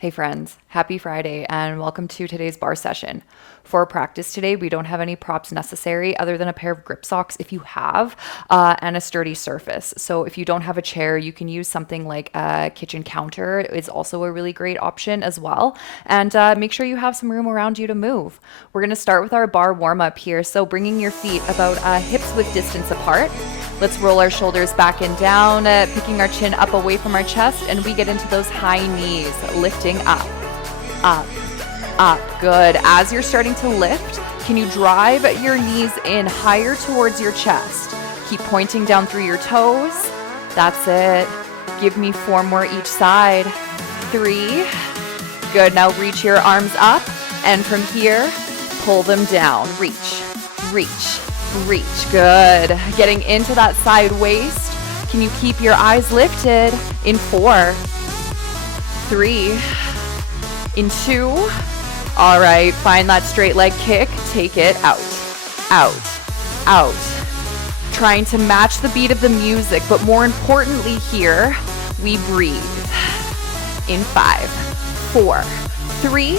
Hey friends, happy Friday and welcome to today's bar session. For practice today, we don't have any props necessary other than a pair of grip socks if you have, and a sturdy surface. So if you don't have a chair, you can use something like a kitchen counter. It's also a really great option as well. And make sure you have some room around you to move. We're gonna start with our bar warm up here. So bringing your feet about hips width distance apart. Let's roll our shoulders back and down, picking our chin up away from our chest, and we get into those high knees, lifting up, up, up. Good. As you're starting to lift, can you drive your knees in higher towards your chest? Keep pointing down through your toes. That's it. Give me 4 more each side. 3. Good. Now reach your arms up, and from here, pull them down. Reach, reach, reach. Good. Getting into that side waist. Can you keep your eyes lifted in 4, 3, in 2. All right, find that straight leg kick. Take it out, out, out. Trying to match the beat of the music, but more importantly here, we breathe. In 5, 4, 3,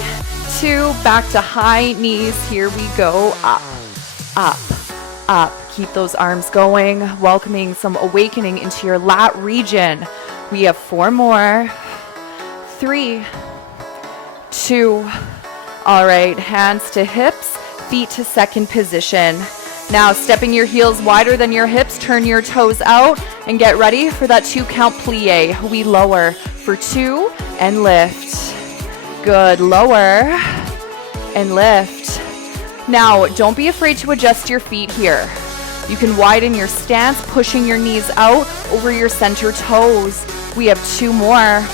2, back to high knees. Here we go. Up, up, up. Keep those arms going, welcoming some awakening into your lat region. We have 4 more. 3, 2. All right, hands to hips, feet to second position. Now stepping your heels wider than your hips, turn your toes out and get ready for that 2 count plie. We lower for 2 and lift. Good, lower and lift. Now don't be afraid to adjust your feet here. You can widen your stance, pushing your knees out over your center toes. We have 2 more.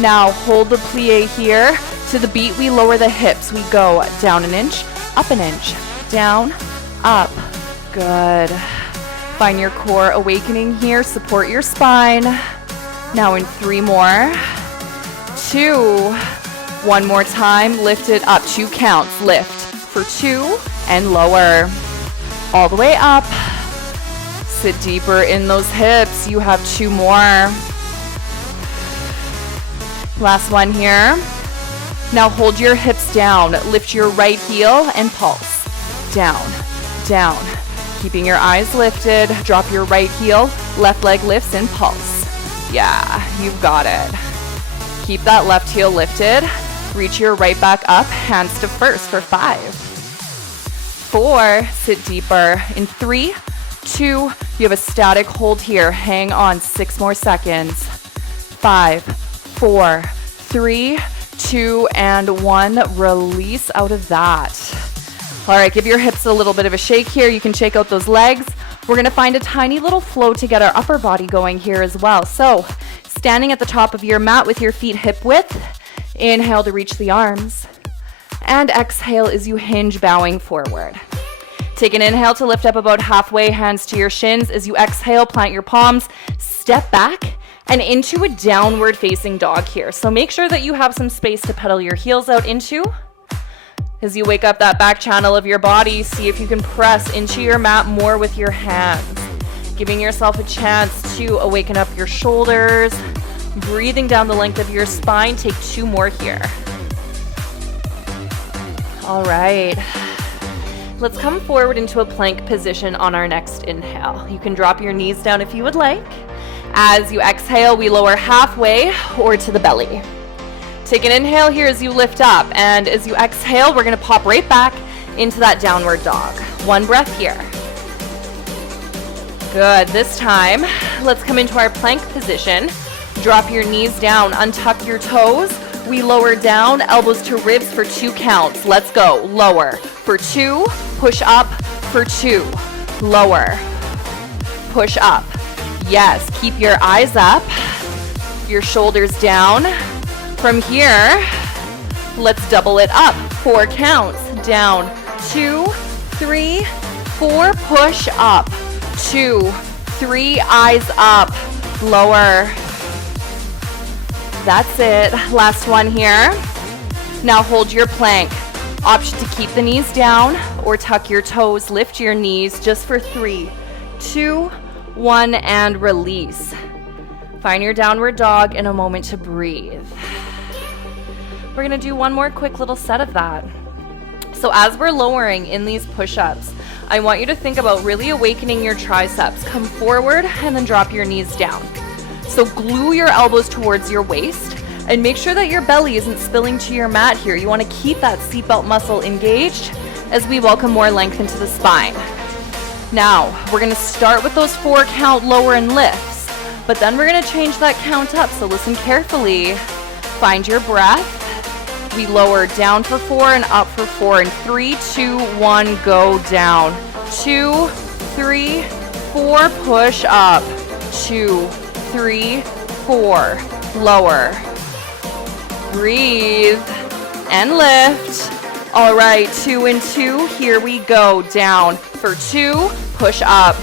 Now hold the plie here. To the beat, we lower the hips. We go down an inch, up an inch, down, up. Good. Find your core awakening here. Support your spine. Now in 3 more. 2. 1 more time. Lift it up. 2 counts. Lift for 2 and lower. All the way up. Sit deeper in those hips. You have 2 more. Last one here. Now hold your hips down. Lift your right heel and pulse. Down, down. Keeping your eyes lifted. Drop your right heel. Left leg lifts and pulse. Yeah, you've got it. Keep that left heel lifted. Reach your right back up. Hands to first for 5, 4. Sit deeper. In 3, 2. You have a static hold here. Hang on. 6 more seconds. 5, 4, 3, 2, and 1. Release out of that. All right, give your hips a little bit of a shake here. You can shake out those legs. We're gonna find a tiny little flow to get our upper body going here as well. So, standing at the top of your mat with your feet hip width. Inhale to reach the arms. And exhale as you hinge, bowing forward. Take an inhale to lift up about halfway, hands to your shins. As you exhale, plant your palms, step back, and into a downward facing dog here. So make sure that you have some space to pedal your heels out into. As you wake up that back channel of your body, see if you can press into your mat more with your hands. Giving yourself a chance to awaken up your shoulders. Breathing down the length of your spine. Take 2 more here. All right. Let's come forward into a plank position on our next inhale. You can drop your knees down if you would like. As you exhale, we lower halfway or to the belly. Take an inhale here as you lift up, and as you exhale, we're gonna pop right back into that downward dog. 1 breath here. Good, this time, let's come into our plank position. Drop your knees down, untuck your toes. We lower down, elbows to ribs for 2 counts. Let's go, lower for 2, push up for 2, lower, push up. Yes, keep your eyes up, your shoulders down. From here, let's double it up. 4 counts. Down, 2, 3, 4, push up. 2, 3, eyes up, lower. That's it. Last one here. Now hold your plank. Option to keep the knees down or tuck your toes. Lift your knees just for 3, 2, 1, and release. Find your downward dog and a moment to breathe. We're gonna do one more quick little set of that. So as we're lowering in these push-ups, I want you to think about really awakening your triceps. Come forward and then drop your knees down. So glue your elbows towards your waist and make sure that your belly isn't spilling to your mat here. You want to keep that seatbelt muscle engaged as we welcome more length into the spine. Now, we're going to start with those 4 count lower and lifts, but then we're going to change that count up. So listen carefully. Find your breath. We lower down for 4 and up for 4. In 3, 2, 1, go down. 2, 3, 4, push up. 2, 3, 4, lower. Breathe and lift. All right, 2 and 2, here we go. Down for 2, push up.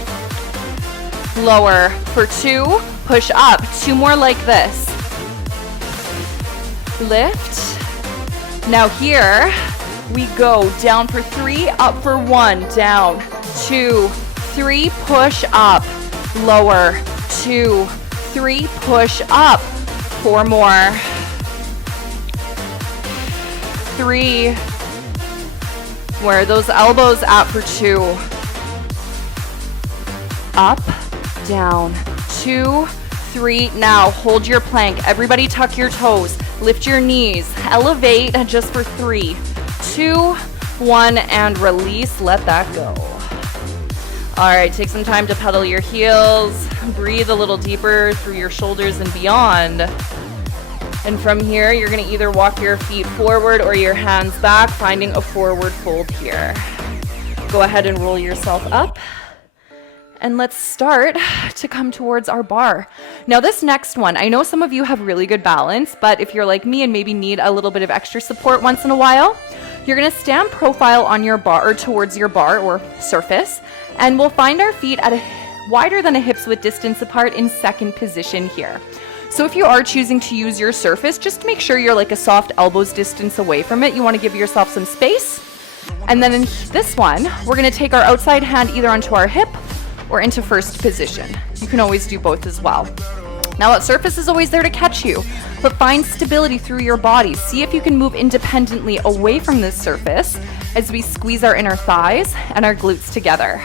Lower for 2, push up. 2 more like this. Lift. Now here we go. Down for 3, up for 1. Down, 2, 3, push up. Lower, 2, 3, push up. 4 more. 3. Where are those elbows at for 2? Up, down, 2, 3. Now hold your plank. Everybody tuck your toes. Lift your knees. Elevate just for 3, 2, 1, and release. Let that go. All right, take some time to pedal your heels. Breathe a little deeper through your shoulders and beyond. And from here, you're gonna either walk your feet forward or your hands back, finding a forward fold here. Go ahead and roll yourself up. And let's start to come towards our bar. Now this next one, I know some of you have really good balance, but if you're like me and maybe need a little bit of extra support once in a while, you're gonna stand profile on your bar or towards your bar or surface, and we'll find our feet at a wider than a hips width distance apart in second position here. So if you are choosing to use your surface, just make sure you're like a soft elbows distance away from it. You want to give yourself some space. And then in this one, we're going to take our outside hand either onto our hip or into first position. You can always do both as well. Now that surface is always there to catch you, but find stability through your body. See if you can move independently away from this surface as we squeeze our inner thighs and our glutes together.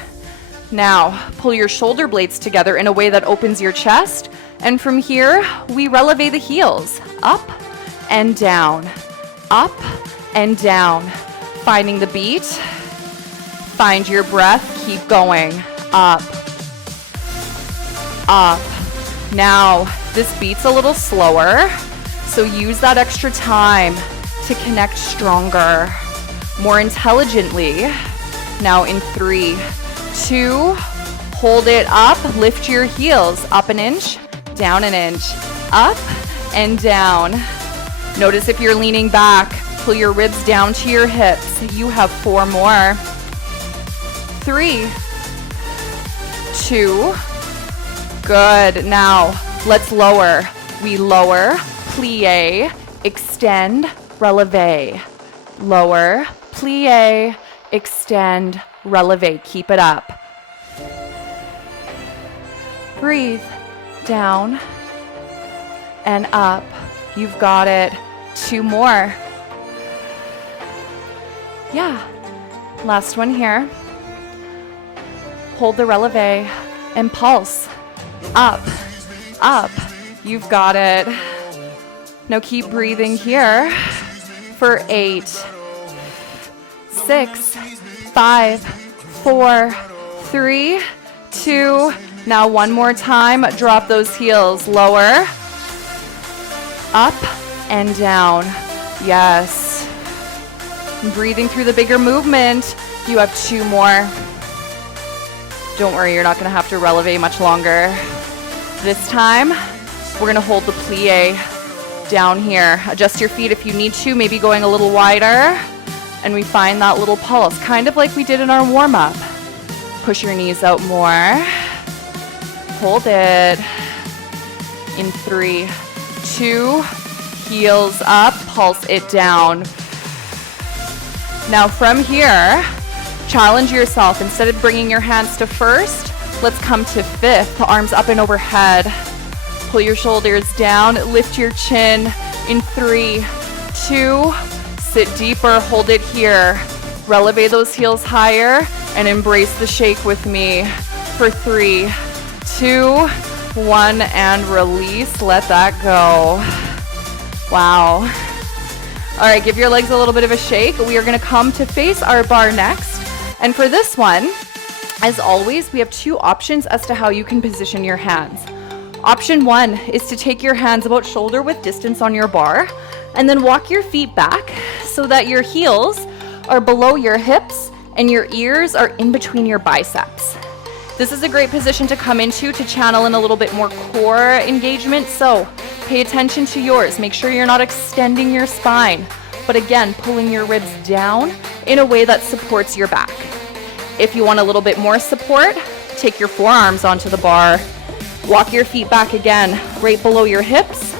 Now, pull your shoulder blades together in a way that opens your chest. And from here, we releve the heels, up and down, up and down. Finding the beat, find your breath, keep going, up, up. Now, this beat's a little slower, so use that extra time to connect stronger, more intelligently. Now in 3, 2, hold it up, lift your heels, up an inch, down an inch, up and down. Notice if you're leaning back, pull your ribs down to your hips. You have 4 more. 3, 2, good. Now let's lower. We lower, plie, extend, releve. Lower, plie, extend, releve. Keep it up. Breathe. Down and up. You've got it. 2 more. Yeah. Last one here. Hold the releve and pulse. Up, up. You've got it. Now keep breathing here for 8, 6, 5, 4, 3, 2. Now one more time, drop those heels, lower, up and down. Yes. Breathing through the bigger movement. You have 2 more. Don't worry, you're not gonna have to releve much longer. This time, we're gonna hold the plie down here. Adjust your feet if you need to, maybe going a little wider. And we find that little pulse, kind of like we did in our warm-up. Push your knees out more. Hold it. In 3, 2, heels up, pulse it down. Now from here, challenge yourself. Instead of bringing your hands to first, let's come to 5th, arms up and overhead. Pull your shoulders down, lift your chin in 3, 2, sit deeper, hold it here. Releve those heels higher and embrace the shake with me for 3, 2, 1, and release. Let that go. Wow. All right, give your legs a little bit of a shake. We are gonna come to face our bar next. And for this one, as always, we have 2 options as to how you can position your hands. Option 1 is to take your hands about shoulder width distance on your bar and then walk your feet back so that your heels are below your hips and your ears are in between your biceps. This is a great position to come into to channel in a little bit more core engagement. So pay attention to yours. Make sure you're not extending your spine, but again, pulling your ribs down in a way that supports your back. If you want a little bit more support, take your forearms onto the bar, walk your feet back again, right below your hips.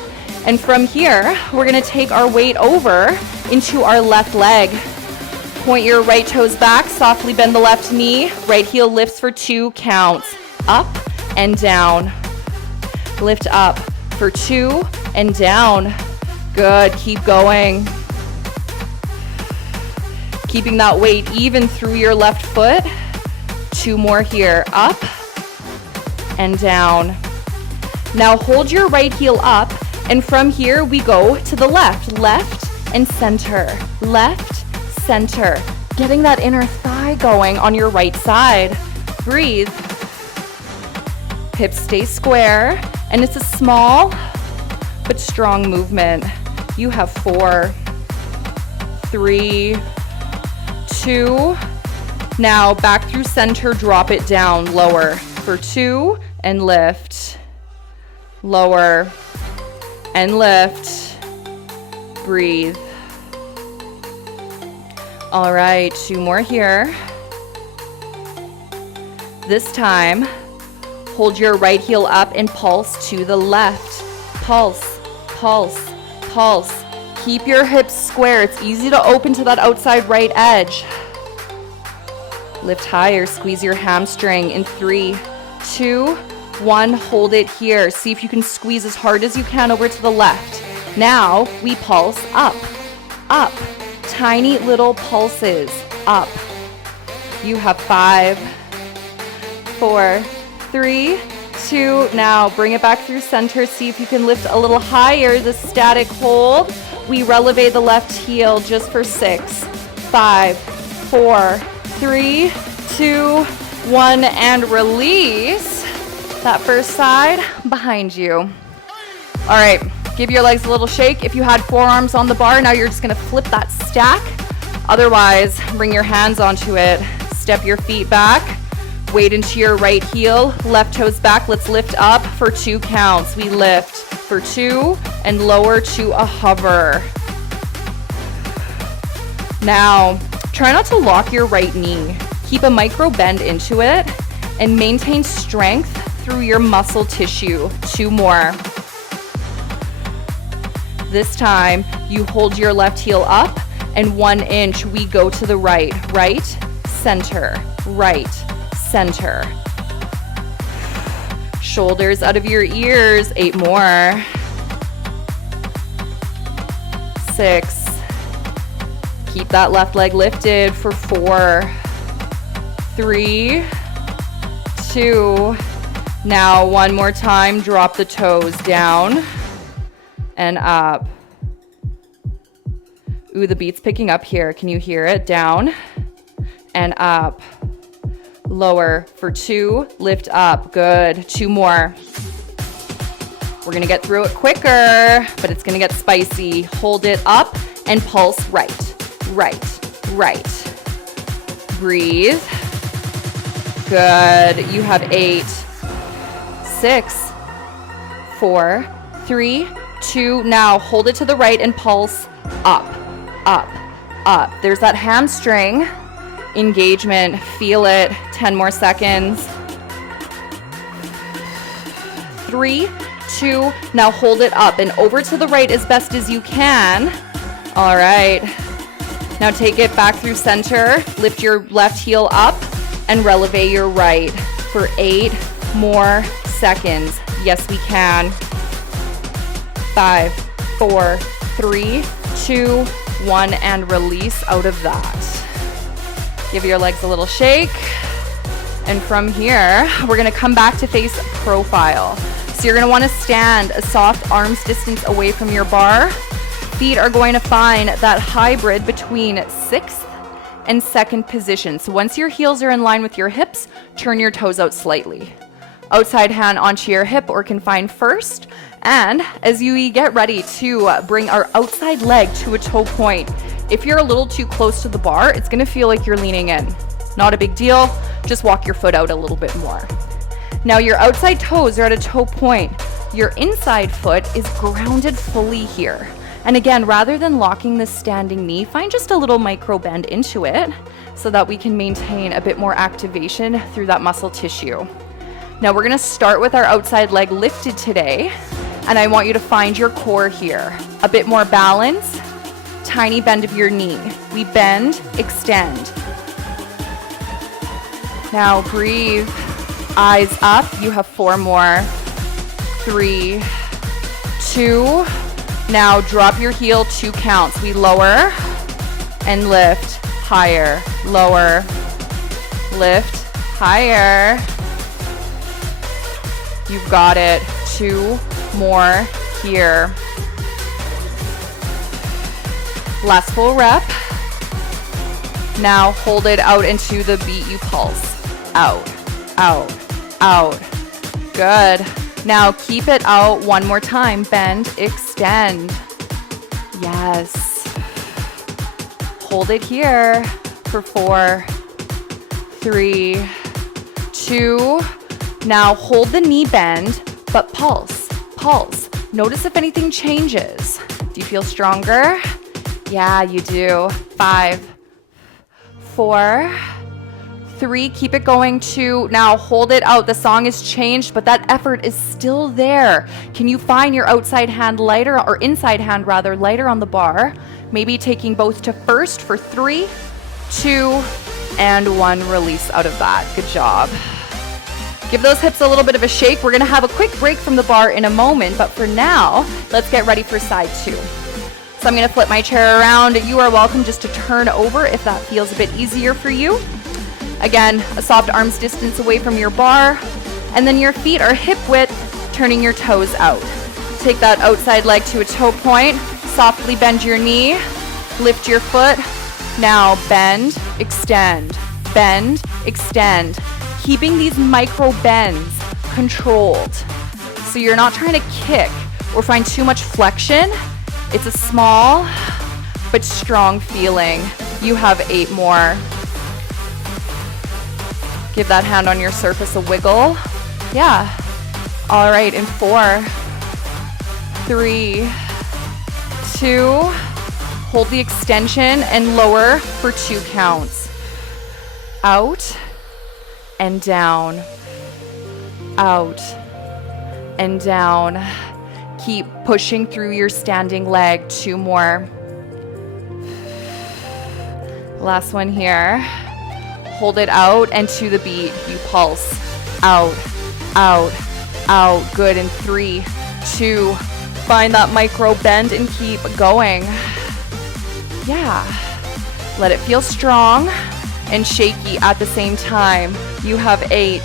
And from here, we're gonna take our weight over into our left leg. Point your right toes back, softly bend the left knee, right heel lifts for 2 counts. Up and down. Lift up for 2 and down. Good, keep going. Keeping that weight even through your left foot. 2 more here, up and down. Now hold your right heel up, and from here we go to the left, left and center, left, center. Getting that inner thigh going on your right side. Breathe. Hips stay square, and it's a small but strong movement. You have 4, 3, 2. Now back through center, drop it down, lower for 2 and lift. Lower and lift. Breathe. All right, 2 more here. This time, hold your right heel up and pulse to the left. Pulse, pulse, pulse. Keep your hips square. It's easy to open to that outside right edge. Lift higher, squeeze your hamstring in 3, 2, 1. Hold it here. See if you can squeeze as hard as you can over to the left. Now we pulse up, up. Tiny little pulses, up. You have 5, 4, 3, 2. Now bring it back through center. See if you can lift a little higher, the static hold. We releve the left heel just for 6, 5, 4, 3, 2, 1, and release. That first side behind you. All right, give your legs a little shake. If you had forearms on the bar, now you're just gonna flip that stack. Otherwise, bring your hands onto it. Step your feet back. Weight into your right heel, left toes back. Let's lift up for 2 counts. We lift for 2 and lower to a hover. Now, try not to lock your right knee. Keep a micro bend into it and maintain strength through your muscle tissue. 2 more. This time, you hold your left heel up and 1 inch, we go to the right. Right, center, right, center. Shoulders out of your ears. 8 more. 6. Keep that left leg lifted for 4, 3, 2. Now 1 more time, drop the toes down and up. Ooh, the beat's picking up here. Can you hear it? Down and up. Lower for 2, lift up. Good. 2 more. We're gonna get through it quicker, but it's gonna get spicy. Hold it up and pulse right, right, right. Breathe. Good. You have 8, 6, 4, 3, 2. Now hold it to the right and pulse up, up, up. There's that hamstring engagement. Feel it. 10 more seconds. 3, 2. Now hold it up and over to the right as best as you can. All right. Now take it back through center. Lift your left heel up and releve your right for 8 more seconds. Yes, we can. 5, 4, 3, 2, 1, and release out of that. Give your legs a little shake. And from here, we're gonna come back to face profile. So you're gonna wanna stand a soft arm's distance away from your bar. Feet are going to find that hybrid between 6th and 2nd position. So once your heels are in line with your hips, turn your toes out slightly. Outside hand onto your hip or confine first. And as you get ready to bring our outside leg to a toe point, if you're a little too close to the bar, it's gonna feel like you're leaning in. Not a big deal, just walk your foot out a little bit more. Now your outside toes are at a toe point. Your inside foot is grounded fully here. And again, rather than locking the standing knee, find just a little micro bend into it so that we can maintain a bit more activation through that muscle tissue. Now we're gonna start with our outside leg lifted today, and I want you to find your core here. A bit more balance, tiny bend of your knee. We bend, extend. Now breathe, eyes up. You have 4 more. 3, 2. Now drop your heel 2 counts. We lower and lift, higher, lower, lift, higher. You've got it. 2 more here. Last full rep. Now hold it out into the beat you pulse. Out, out, out. Good. Now keep it out one more time. Bend, extend. Yes. Hold it here for 4, 3, 2. Now hold the knee bend, but pulse, pulse. Notice if anything changes. Do you feel stronger? Yeah, you do. 5, 4, 3, keep it going. 2, now hold it out. The song has changed, but that effort is still there. Can you find your outside hand lighter, or inside hand rather, lighter on the bar? Maybe taking both to first for 3, 2, and 1. Release out of that. Good job. Give those hips a little bit of a shake. We're gonna have a quick break from the bar in a moment, but for now, let's get ready for side 2. So I'm gonna flip my chair around. You are welcome just to turn over if that feels a bit easier for you. Again, a soft arm's distance away from your bar, and then your feet are hip width, turning your toes out. Take that outside leg to a toe point, softly bend your knee, lift your foot. Now bend, extend, keeping these micro bends controlled. So you're not trying to kick or find too much flexion. It's a small but strong feeling. You have 8 more. Give that hand on your surface a wiggle. Yeah. All right, in 4, 3, 2. Hold the extension and lower for 2 counts. Out and down. Out and down. Keep pushing through your standing leg. 2 more. Last one here. Hold it out, and to the beat, you pulse. Out, out, out. Good. In 3, 2, find that micro bend and keep going. Yeah. Let it feel strong and shaky at the same time. You have 8,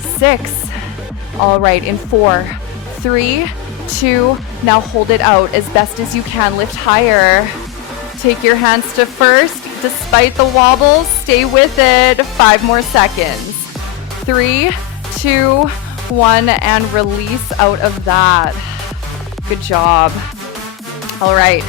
6. All right, in 4, 3, 2. Now hold it out as best as you can. Lift higher. Take your hands to first. Despite the wobbles, stay with it. 5 more seconds. 3, 2, 1, and release out of that. Good job. All right.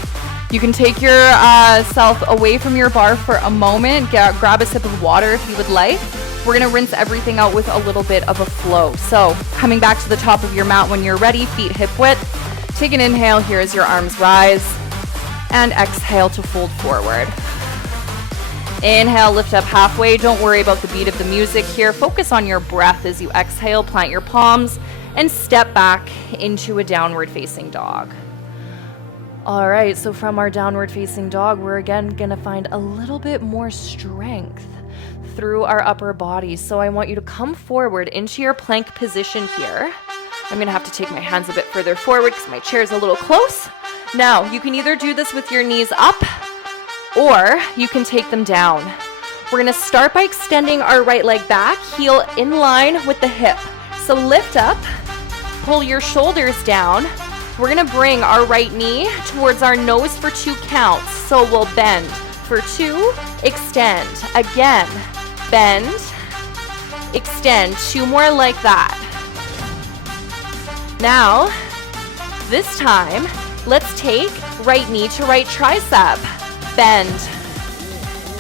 You can take yourself away from your bar for a moment. Grab a sip of water if you would like. We're gonna rinse everything out with a little bit of a flow. So coming back to the top of your mat when you're ready, feet hip width. Take an inhale here as your arms rise. And exhale to fold forward. Inhale, lift up halfway. Don't worry about the beat of the music here. Focus on your breath as you exhale. Plant your palms and step back into a downward facing dog. All right, so from our downward facing dog, we're again gonna find a little bit more strength through our upper body. So I want you to come forward into your plank position here. I'm gonna have to take my hands a bit further forward because my chair is a little close. Now, you can either do this with your knees up or you can take them down. We're gonna start by extending our right leg back, heel in line with the hip. So lift up, pull your shoulders down. We're gonna bring our right knee towards our nose for 2 counts. So we'll bend for 2, extend. Again, bend, extend. 2 more like that. Now, this time, let's take right knee to right tricep. Bend,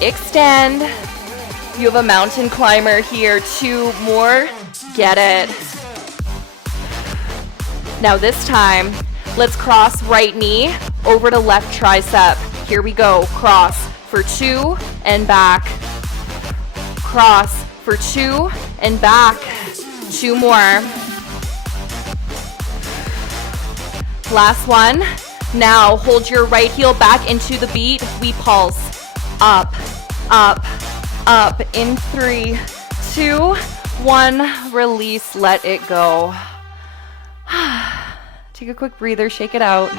extend. You have a mountain climber here. 2 more, get it. Now this time, let's cross right knee over to left tricep. Here we go, cross for 2 and back. Cross for 2 and back. 2 more. Last one. Now hold your right heel back into the beat. We pulse. Up, up, up in 3, 2, 1. Release, let it go. Take a quick breather, shake it out.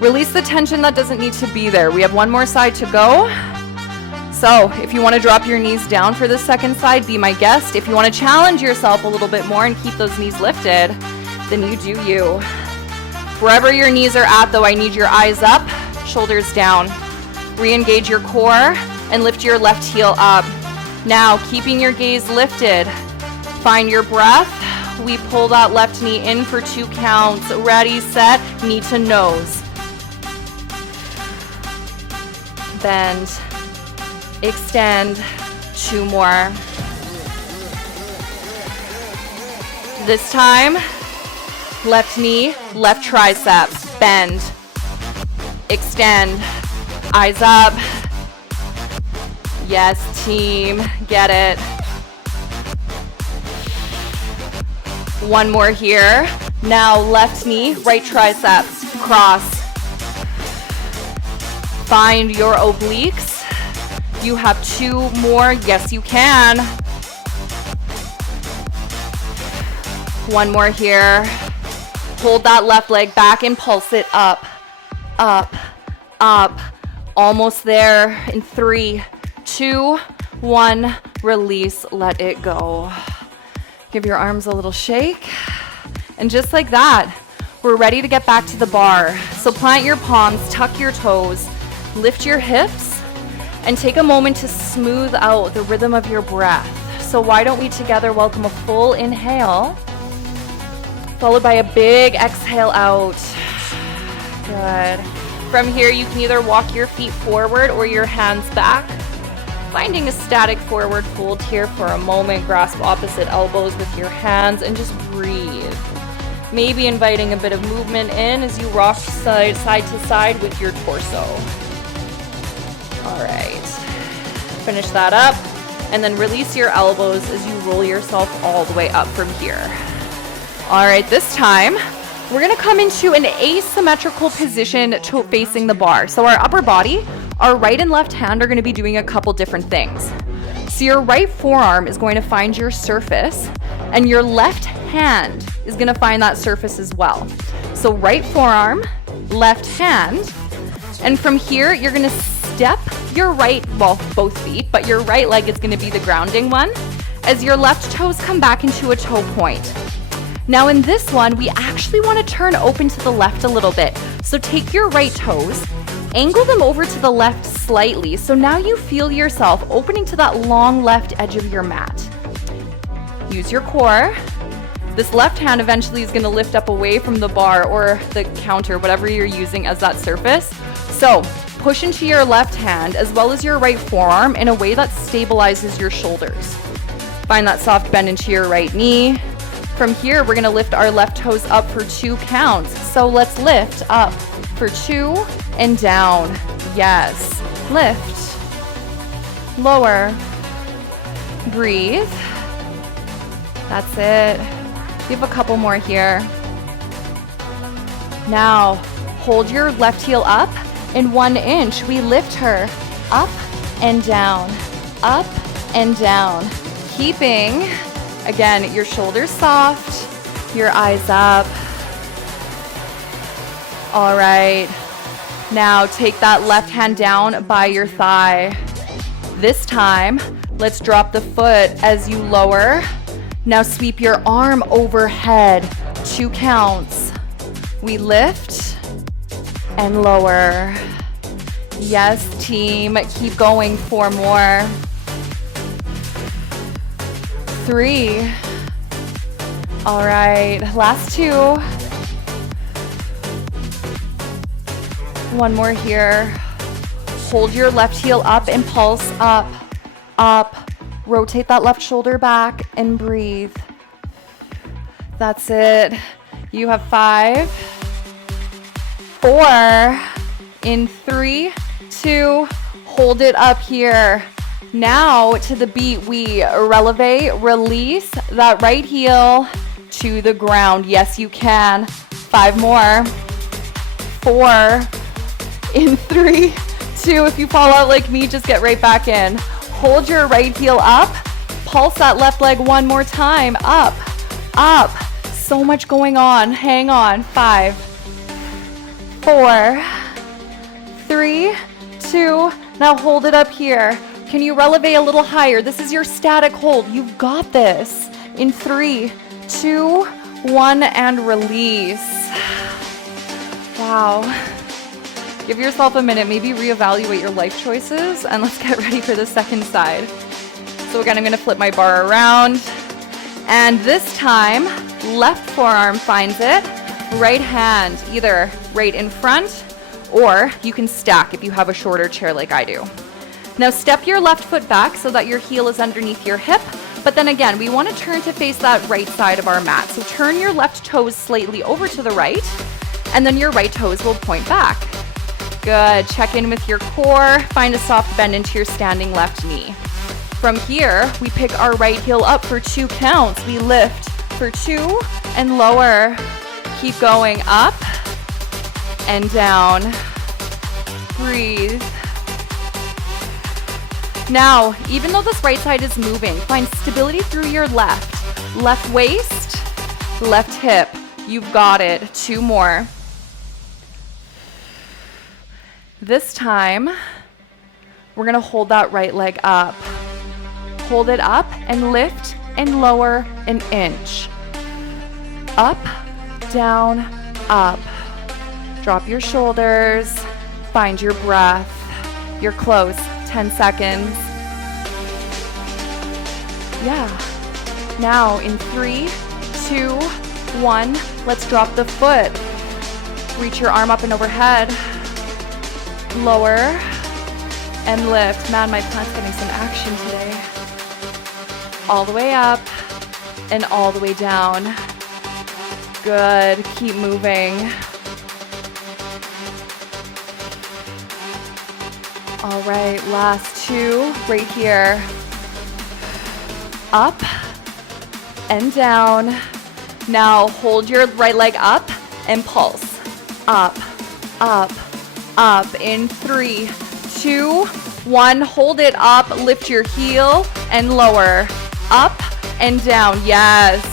Release the tension that doesn't need to be there. We have 1 more side to go. So if you want to drop your knees down for the second side, be my guest. If you want to challenge yourself a little bit more and keep those knees lifted, then you do you. Wherever your knees are at though, I need your eyes up, shoulders down. Re-engage your core and lift your left heel up. Now, keeping your gaze lifted, find your breath. We pull that left knee in for 2 counts. Ready, set, knee to nose. Bend, extend, 2 more. This time, left knee, left tricep, bend, extend, eyes up. Yes, team, get it. 1 more here. Now left knee, right tricep, cross. Find your obliques. You have 2 more, yes you can. 1 more here. Hold that left leg back and pulse it up, up, up. Almost there in 3, 2, 1. Release, let it go. Give your arms a little shake. And just like that, we're ready to get back to the bar. So plant your palms, tuck your toes, lift your hips, and take a moment to smooth out the rhythm of your breath. So why don't we together welcome a full inhale, followed by a big exhale out. Good. From here, you can either walk your feet forward or your hands back. Finding a static forward fold here for a moment. Grasp opposite elbows with your hands and just breathe. Maybe inviting a bit of movement in as you rock side to side with your torso. All right. Finish that up and then release your elbows as you roll yourself all the way up from here. All right, this time, we're gonna come into an asymmetrical position facing the bar. So our upper body, our right and left hand are gonna be doing a couple different things. So your right forearm is going to find your surface and your left hand is gonna find that surface as well. So right forearm, left hand, and from here, you're gonna step your right, well, both feet, but your right leg is gonna be the grounding one as your left toes come back into a toe point. Now in this one, we actually want to turn open to the left a little bit. So take your right toes, angle them over to the left slightly. So now you feel yourself opening to that long left edge of your mat. Use your core. This left hand eventually is going to lift up away from the bar or the counter, whatever you're using as that surface. So push into your left hand as well as your right forearm in a way that stabilizes your shoulders. Find that soft bend into your right knee. From here, we're gonna lift our left toes up for 2 counts. So let's lift up for 2 and down. Yes, lift, lower, breathe. That's it. We have a couple more here. Now, hold your left heel up in 1 inch. We lift her up and down, keeping, again, your shoulders soft, Your eyes up. All right. Now take that left hand down by your thigh. This time, let's drop the foot as you lower. Now sweep your arm overhead. 2 counts. We lift and lower. Yes, team. Keep going. 4 more. 3. All right. Last 2. 1 more here. Hold your left heel up and pulse up, up. Rotate that left shoulder back and breathe. That's it. You have 5, 4, in 3, 2, hold it up here. Now to the beat, we releve, release that right heel to the ground. Yes, you can. 5 more. 4, in 3, 2, if you fall out like me, just get right back in. Hold your right heel up. Pulse that left leg 1 more time. Up, up. So much going on. Hang on. 5, 4, 3, 2. Now hold it up here. Can you releve a little higher? This is your static hold. You've got this. In 3, 2, 1, and release. Wow. Give yourself a minute, maybe reevaluate your life choices, and let's get ready for the second side. So again, I'm gonna flip my bar around, and this time, left forearm finds it, right hand either right in front, or you can stack if you have a shorter chair like I do. Now step your left foot back so that your heel is underneath your hip, but then again, we wanna turn to face that right side of our mat. So turn your left toes slightly over to the right, and then your right toes will point back. Good. Check in with your core. Find a soft bend into your standing left knee. From here, we pick our right heel up for 2 counts. We lift for 2 and lower. Keep going up and down. Breathe. Now, even though this right side is moving, find stability through your left. Left waist, left hip. You've got it. 2 more. This time, we're gonna hold that right leg up. Hold it up and lift and lower an inch. Up, down, up. Drop your shoulders, find your breath. You're close, 10 seconds. Yeah. Now in 3, 2, 1, let's drop the foot. Reach your arm up and overhead. Lower and lift. Man, my plant's getting some action today. All the way up and all the way down. Good. Keep moving. All right, last 2 right here. Up and down. Now hold your right leg up and pulse. Up, up, up. In 3, 2, 1. Hold it up. Lift your heel and lower. Up and down. Yes.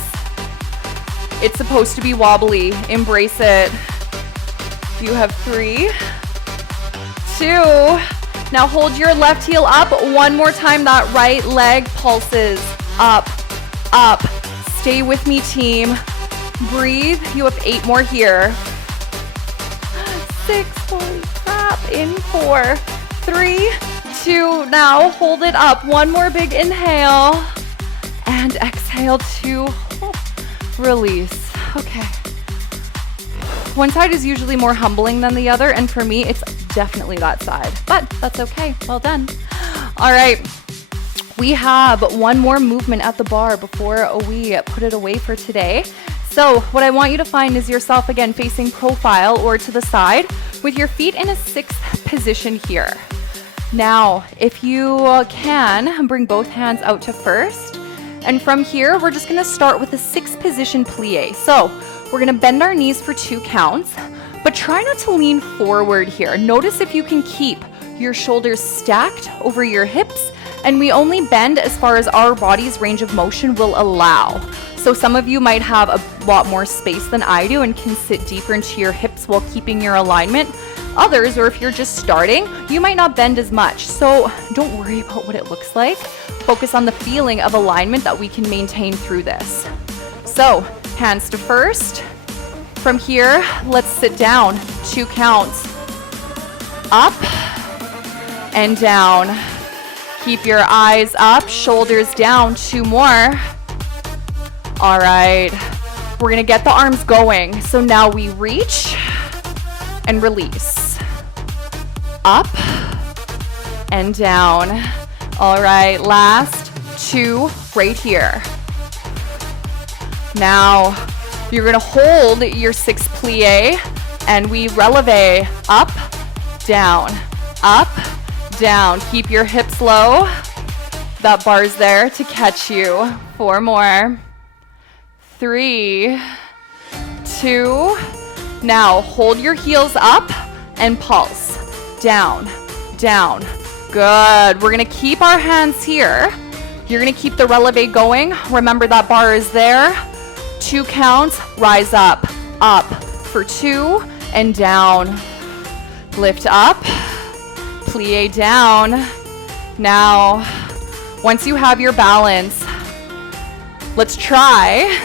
It's supposed to be wobbly. Embrace it. You have 3, 2. Now hold your left heel up. 1 more time. That right leg pulses. Up, up. Stay with me, team. Breathe. You have 8 more here. 6, holy crap. In 4, 3, 2. Now hold it up. 1 more big inhale. And exhale to release. Okay. One side is usually more humbling than the other, and for me, it's definitely that side. But that's okay. Well done. All right. We have 1 more movement at the bar before we put it away for today. So what I want you to find is yourself again facing profile or to the side with your feet in a 6th position here. Now, if you can, bring both hands out to first. And from here, we're just gonna start with a 6th position plie. So we're gonna bend our knees for 2 counts, but try not to lean forward here. Notice if you can keep your shoulders stacked over your hips, and we only bend as far as our body's range of motion will allow. So some of you might have a lot more space than I do and can sit deeper into your hips while keeping your alignment. Others, or if you're just starting, you might not bend as much. So don't worry about what it looks like. Focus on the feeling of alignment that we can maintain through this. So hands to first. From here, let's sit down. 2 counts. Up and down. Keep your eyes up, shoulders down. 2 more. All right. We're gonna get the arms going. So now we reach and release. Up and down. All right, last 2 right here. Now, you're gonna hold your 6 plie and we releve up, down, up, down. Keep your hips low. That bar's there to catch you. 4 more. 3, 2. Now, hold your heels up and pulse. Down, down. Good. We're gonna keep our hands here. You're gonna keep the releve going. Remember that bar is there. 2 counts, rise up for 2 and down. Lift up, plie down. Now, once you have your balance, let's try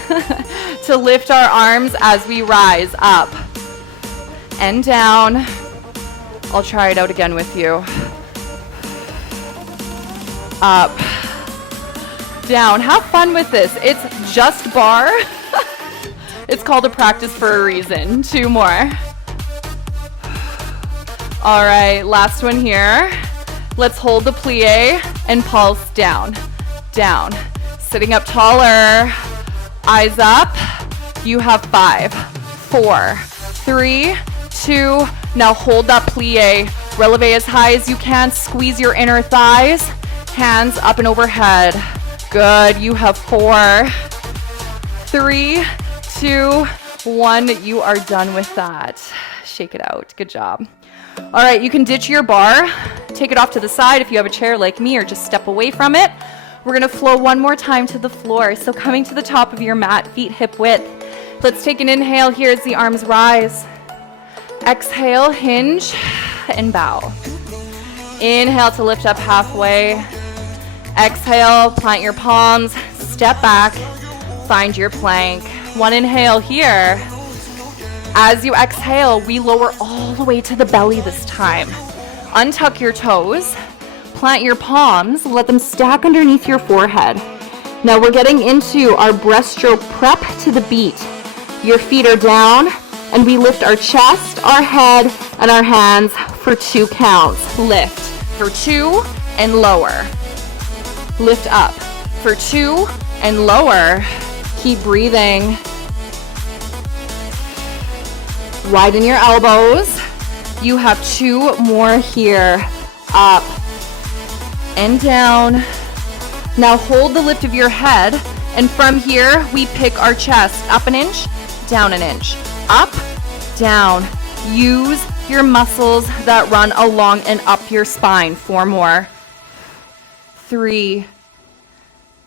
to lift our arms as we rise up and down. I'll try it out again with you. Up, down. Have fun with this. It's just bar. It's called a practice for a reason. 2 more. All right, last one here. Let's hold the plie and pulse down, down. Sitting up taller, eyes up. You have 5, 4, 3, 2. Now hold that plie. Releve as high as you can. Squeeze your inner thighs. Hands up and overhead. Good. You have 4, 3, 2, 1. You are done with that. Shake it out. Good job. All right, you can ditch your bar. Take it off to the side if you have a chair like me, or just step away from it. We're gonna flow one more time to the floor. So coming to the top of your mat, feet hip width. Let's take an inhale here as the arms rise. Exhale, hinge and bow. Inhale to lift up halfway. Exhale, plant your palms, step back, find your plank. 1 inhale here. As you exhale, we lower all the way to the belly this time. Untuck your toes, plant your palms, let them stack underneath your forehead. Now we're getting into our breaststroke prep to the beat. Your feet are down, and we lift our chest, our head, and our hands for 2 counts. Lift for 2 and lower. Lift up for 2 and lower. Keep breathing. Widen your elbows. You have 2 more here. Up and down. Now hold the lift of your head, and from here we pick our chest up an inch, down an inch, up, down. Use your muscles that run along and up your spine. 4 more. 3,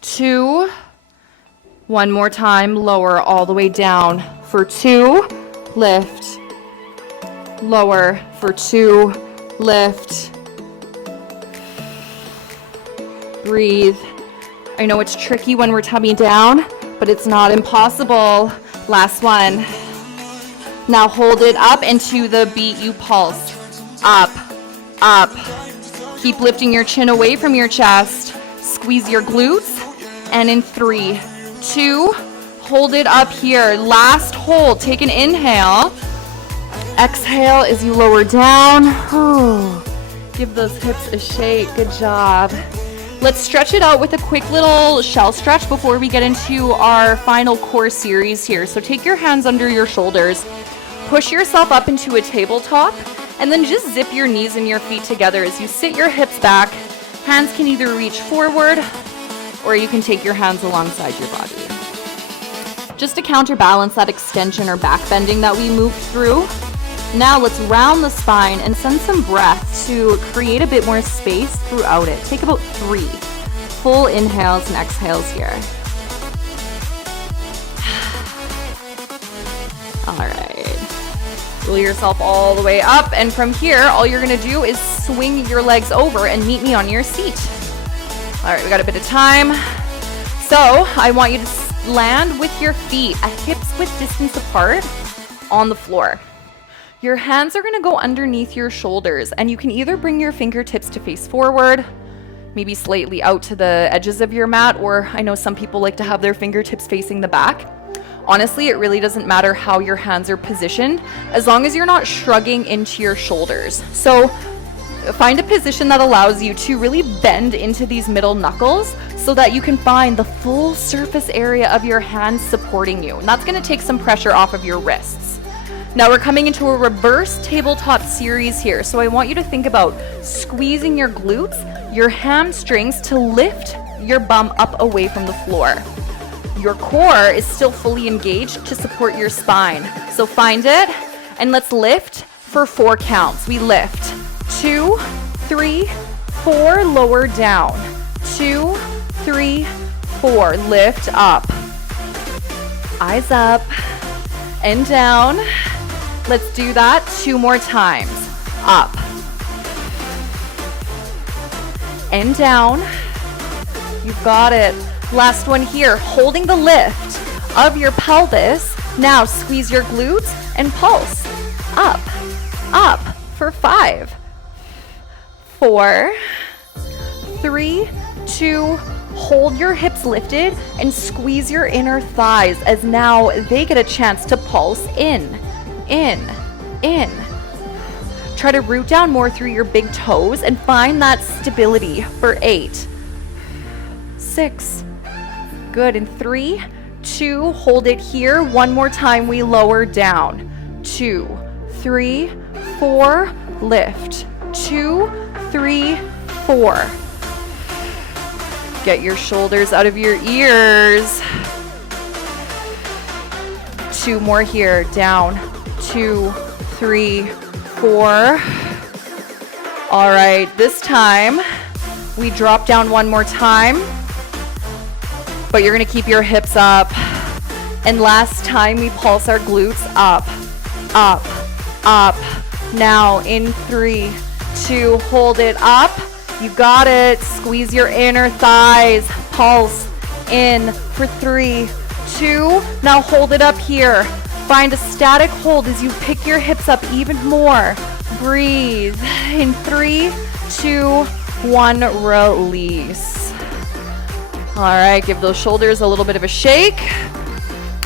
2, 1 more time. Lower all the way down for 2. Lift, lower for 2, lift, breathe. I know it's tricky when we're tummy down, but it's not impossible. Last one. Now hold it up, and to the beat you pulse. Up, up. Keep lifting your chin away from your chest. Squeeze your glutes, and in 3, 2, hold it up here. Last hold. Take an inhale. Exhale as you lower down. Give those hips a shake. Good job. Let's stretch it out with a quick little shell stretch before we get into our final core series here. So take your hands under your shoulders. Push yourself up into a tabletop, and then just zip your knees and your feet together as you sit your hips back. Hands can either reach forward, or you can take your hands alongside your body. Just to counterbalance that extension or back bending that we moved through. Now let's round the spine and send some breath to create a bit more space throughout it. Take about 3 full inhales and exhales here. All right. Pull yourself all the way up, and from here, all you're gonna do is swing your legs over and meet me on your seat. All right, we got a bit of time. So I want you to land with your feet at hips width distance apart on the floor. Your hands are gonna go underneath your shoulders, and you can either bring your fingertips to face forward, maybe slightly out to the edges of your mat, or I know some people like to have their fingertips facing the back. Honestly, it really doesn't matter how your hands are positioned, as long as you're not shrugging into your shoulders. So find a position that allows you to really bend into these middle knuckles so that you can find the full surface area of your hands supporting you. And that's gonna take some pressure off of your wrists. Now we're coming into a reverse tabletop series here. So I want you to think about squeezing your glutes, your hamstrings to lift your bum up away from the floor. Your core is still fully engaged to support your spine. So find it, and let's lift for 4 counts. We lift 2, 3, 4, lower down. 2, 3, 4, lift up. Eyes up and down. Let's do that 2 more times. Up and down. You've got it. Last one here, holding the lift of your pelvis. Now squeeze your glutes and pulse. Up, up for 5, 4, 3, 2, hold your hips lifted and squeeze your inner thighs as now they get a chance to pulse in. Try to root down more through your big toes and find that stability for 8, 6, good, in 3, 2, hold it here. One more time, we lower down. 2, 3, 4, lift. 2, 3, 4. Get your shoulders out of your ears. 2 more here, down. 2, 3, 4. All right, this time we drop down one more time, but you're gonna keep your hips up. And last time we pulse our glutes up, up, up. Now in 3, 2, hold it up. You got it. Squeeze your inner thighs. Pulse in for 3, 2. Now hold it up here. Find a static hold as you pick your hips up even more. Breathe. In 3, 2, 1, release. All right, give those shoulders a little bit of a shake.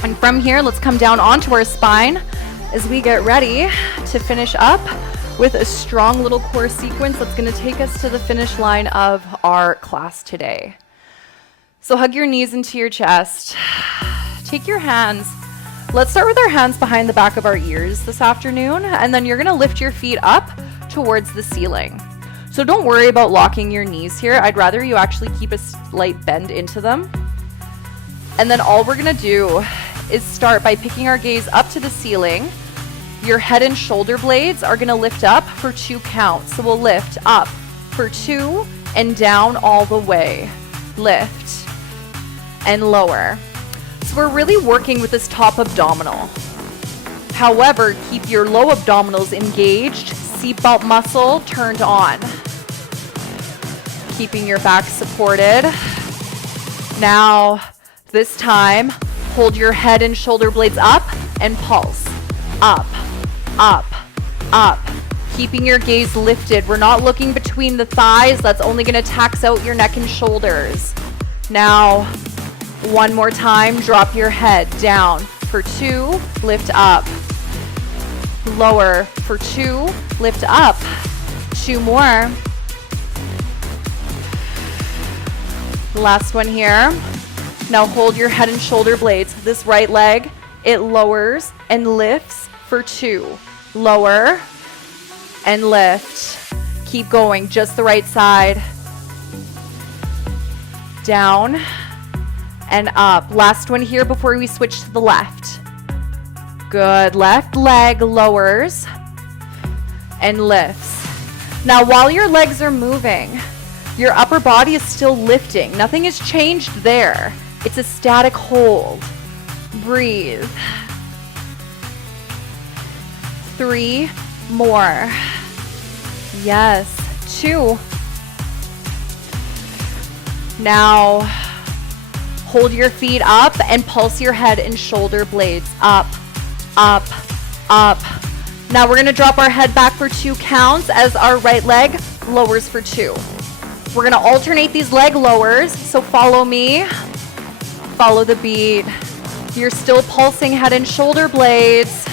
And from here, let's come down onto our spine as we get ready to finish up with a strong little core sequence that's gonna take us to the finish line of our class today. So hug your knees into your chest. Take your hands. Let's start with our hands behind the back of our ears this afternoon, and then you're gonna lift your feet up towards the ceiling. So don't worry about locking your knees here. I'd rather you actually keep a slight bend into them. And then all we're gonna do is start by picking our gaze up to the ceiling. Your head and shoulder blades are gonna lift up for 2 counts. So we'll lift up for 2 and down all the way. Lift and lower. So we're really working with this top abdominal. However, keep your low abdominals engaged, seatbelt muscle turned on. Keeping your back supported. Now, this time, hold your head and shoulder blades up and pulse. Up, up, up. Keeping your gaze lifted. We're not looking between the thighs. That's only gonna tax out your neck and shoulders. Now, one more time, drop your head down for 2, lift up. Lower for 2, lift up. 2 more. Last one here. Now hold your head and shoulder blades. This right leg, it lowers and lifts for 2. Lower and lift. Keep going, just the right side. Down and up. Last one here before we switch to the left. Good, left leg lowers and lifts. Now while your legs are moving, your upper body is still lifting. Nothing has changed there. It's a static hold. Breathe. 3 more. Yes, 2. Now, hold your feet up and pulse your head and shoulder blades up, up, up. Now we're gonna drop our head back for 2 counts as our right leg lowers for 2. We're gonna alternate these leg lowers, so follow me, follow the beat. You're still pulsing head and shoulder blades.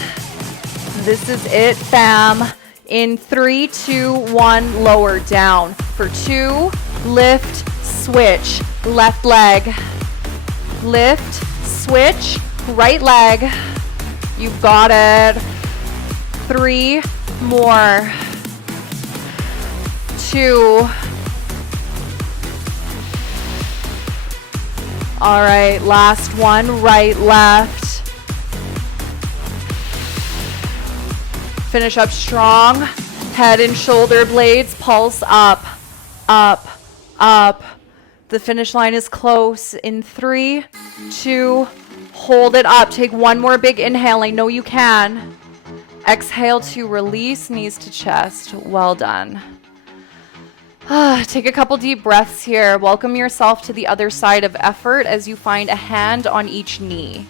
This is it, fam. In 3, 2, 1, lower, down. For 2, lift, switch, left leg. Lift, switch, right leg. You've got it. 3 more. 2. All right, last one, right, left. Finish up strong. Head and shoulder blades, pulse up, up, up. The finish line is close. In 3, 2, hold it up. Take one more big inhale. I know you can. Exhale to release, knees to chest. Well done. Take a couple deep breaths here. Welcome yourself to the other side of effort as you find a hand on each knee.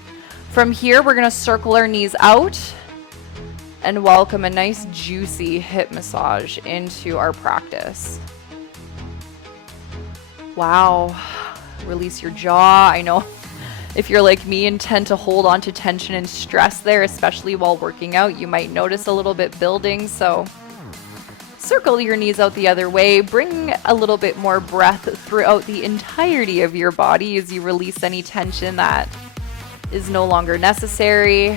From here, we're going to circle our knees out and welcome a nice juicy hip massage into our practice. Wow. Release your jaw. I know if you're like me and tend to hold on to tension and stress there, especially while working out, you might notice a little bit building. So circle your knees out the other way. Bring a little bit more breath throughout the entirety of your body as you release any tension that is no longer necessary.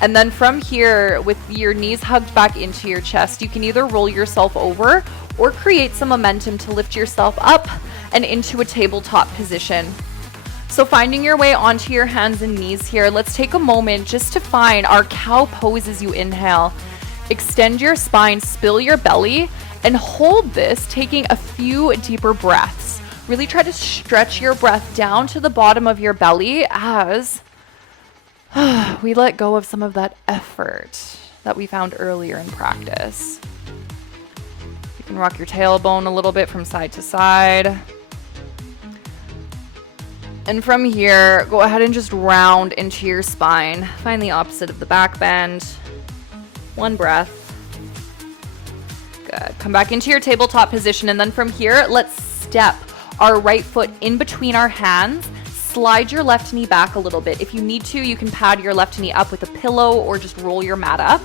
And then from here, with your knees hugged back into your chest, you can either roll yourself over or create some momentum to lift yourself up and into a tabletop position. So finding your way onto your hands and knees here, let's take a moment just to find our cow pose as you inhale. Extend your spine, spill your belly, and hold this, taking a few deeper breaths. Really try to stretch your breath down to the bottom of your belly as we let go of some of that effort that we found earlier in practice. You can rock your tailbone a little bit from side to side. And from here, go ahead and just round into your spine. Find the opposite of the back bend. One breath. Good. Come back into your tabletop position. And then from here, let's step our right foot in between our hands. Slide your left knee back a little bit. If you need to, you can pad your left knee up with a pillow or just roll your mat up.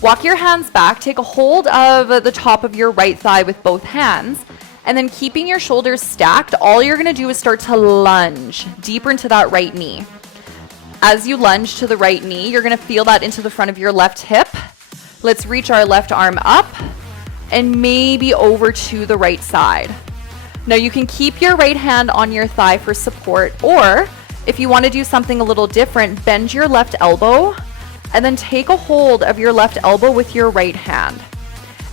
Walk your hands back. Take a hold of the top of your right thigh with both hands. And then keeping your shoulders stacked, all you're gonna do is start to lunge deeper into that right knee. As you lunge to the right knee, you're gonna feel that into the front of your left hip. Let's reach our left arm up and maybe over to the right side. Now you can keep your right hand on your thigh for support, or if you wanna do something a little different, bend your left elbow and then take a hold of your left elbow with your right hand.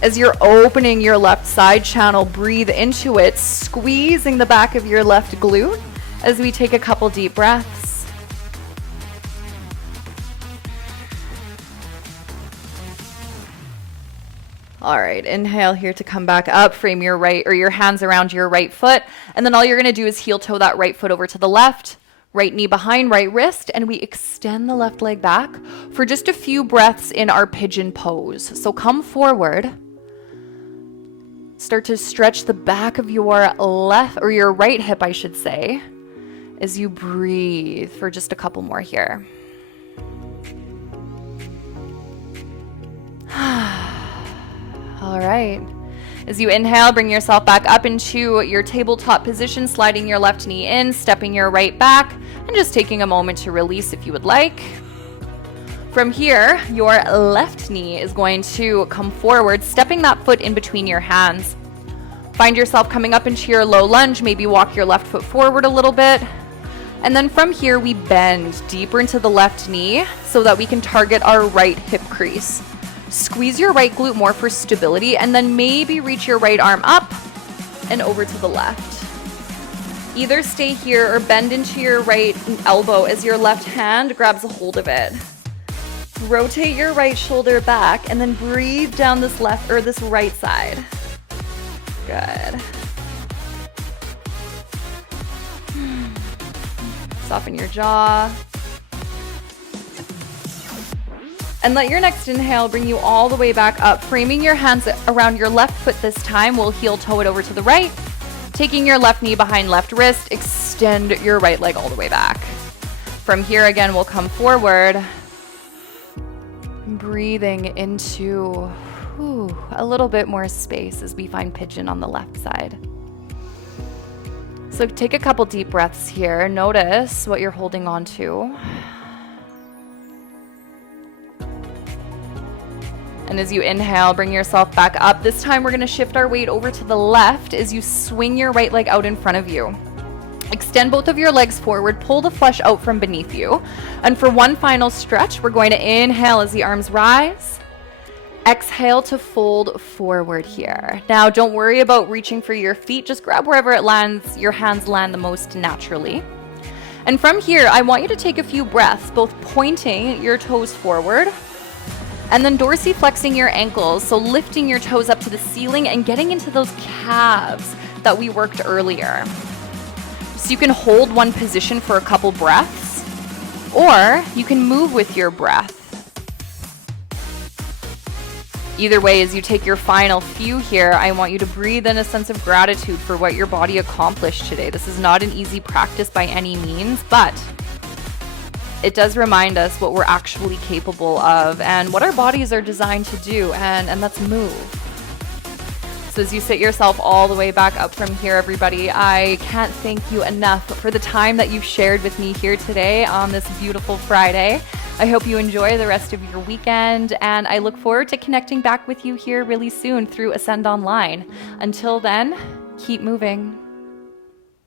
As you're opening your left side channel, breathe into it, squeezing the back of your left glute as we take a couple deep breaths. All right, inhale here to come back up, frame your right or your hands around your right foot, and then all you're gonna do is heel toe that right foot over to the left, right knee behind right wrist, and we extend the left leg back for just a few breaths in our pigeon pose. So come forward. Start to stretch the back of your left or your right hip, I should say, as you breathe for just a couple more here. All right. As you inhale, bring yourself back up into your tabletop position, sliding your left knee in, stepping your right back, and just taking a moment to release if you would like. From here, your left knee is going to come forward, stepping that foot in between your hands. Find yourself coming up into your low lunge, maybe walk your left foot forward a little bit. And then from here, we bend deeper into the left knee so that we can target our right hip crease. Squeeze your right glute more for stability, and then maybe reach your right arm up and over to the left. Either stay here or bend into your right elbow as your left hand grabs a hold of it. Rotate your right shoulder back and then breathe down this left or this right side. Good. Soften your jaw. And let your next inhale bring you all the way back up, framing your hands around your left foot this time. We'll heel toe it over to the right. Taking your left knee behind left wrist, extend your right leg all the way back. From here again, we'll come forward. Breathing into a little bit more space as we find pigeon on the left side. So take a couple deep breaths here. Notice what you're holding on to. And as you inhale, bring yourself back up. This time we're going to shift our weight over to the left as you swing your right leg out in front of you. Extend both of your legs forward, pull the flesh out from beneath you. And for one final stretch, we're going to inhale as the arms rise. Exhale to fold forward here. Now, don't worry about reaching for your feet. Just grab wherever it lands, your hands land the most naturally. And from here, I want you to take a few breaths, both pointing your toes forward and then dorsiflexing your ankles. So lifting your toes up to the ceiling and getting into those calves that we worked earlier. So you can hold one position for a couple breaths, or you can move with your breath. Either way, as you take your final few here, I want you to breathe in a sense of gratitude for what your body accomplished today. This is not an easy practice by any means, but it does remind us what we're actually capable of and what our bodies are designed to do, and that's move. So as you sit yourself all the way back up from here, everybody, I can't thank you enough for the time that you've shared with me here today on this beautiful Friday. I hope you enjoy the rest of your weekend, and I look forward to connecting back with you here really soon through Ascend Online. Until then, keep moving.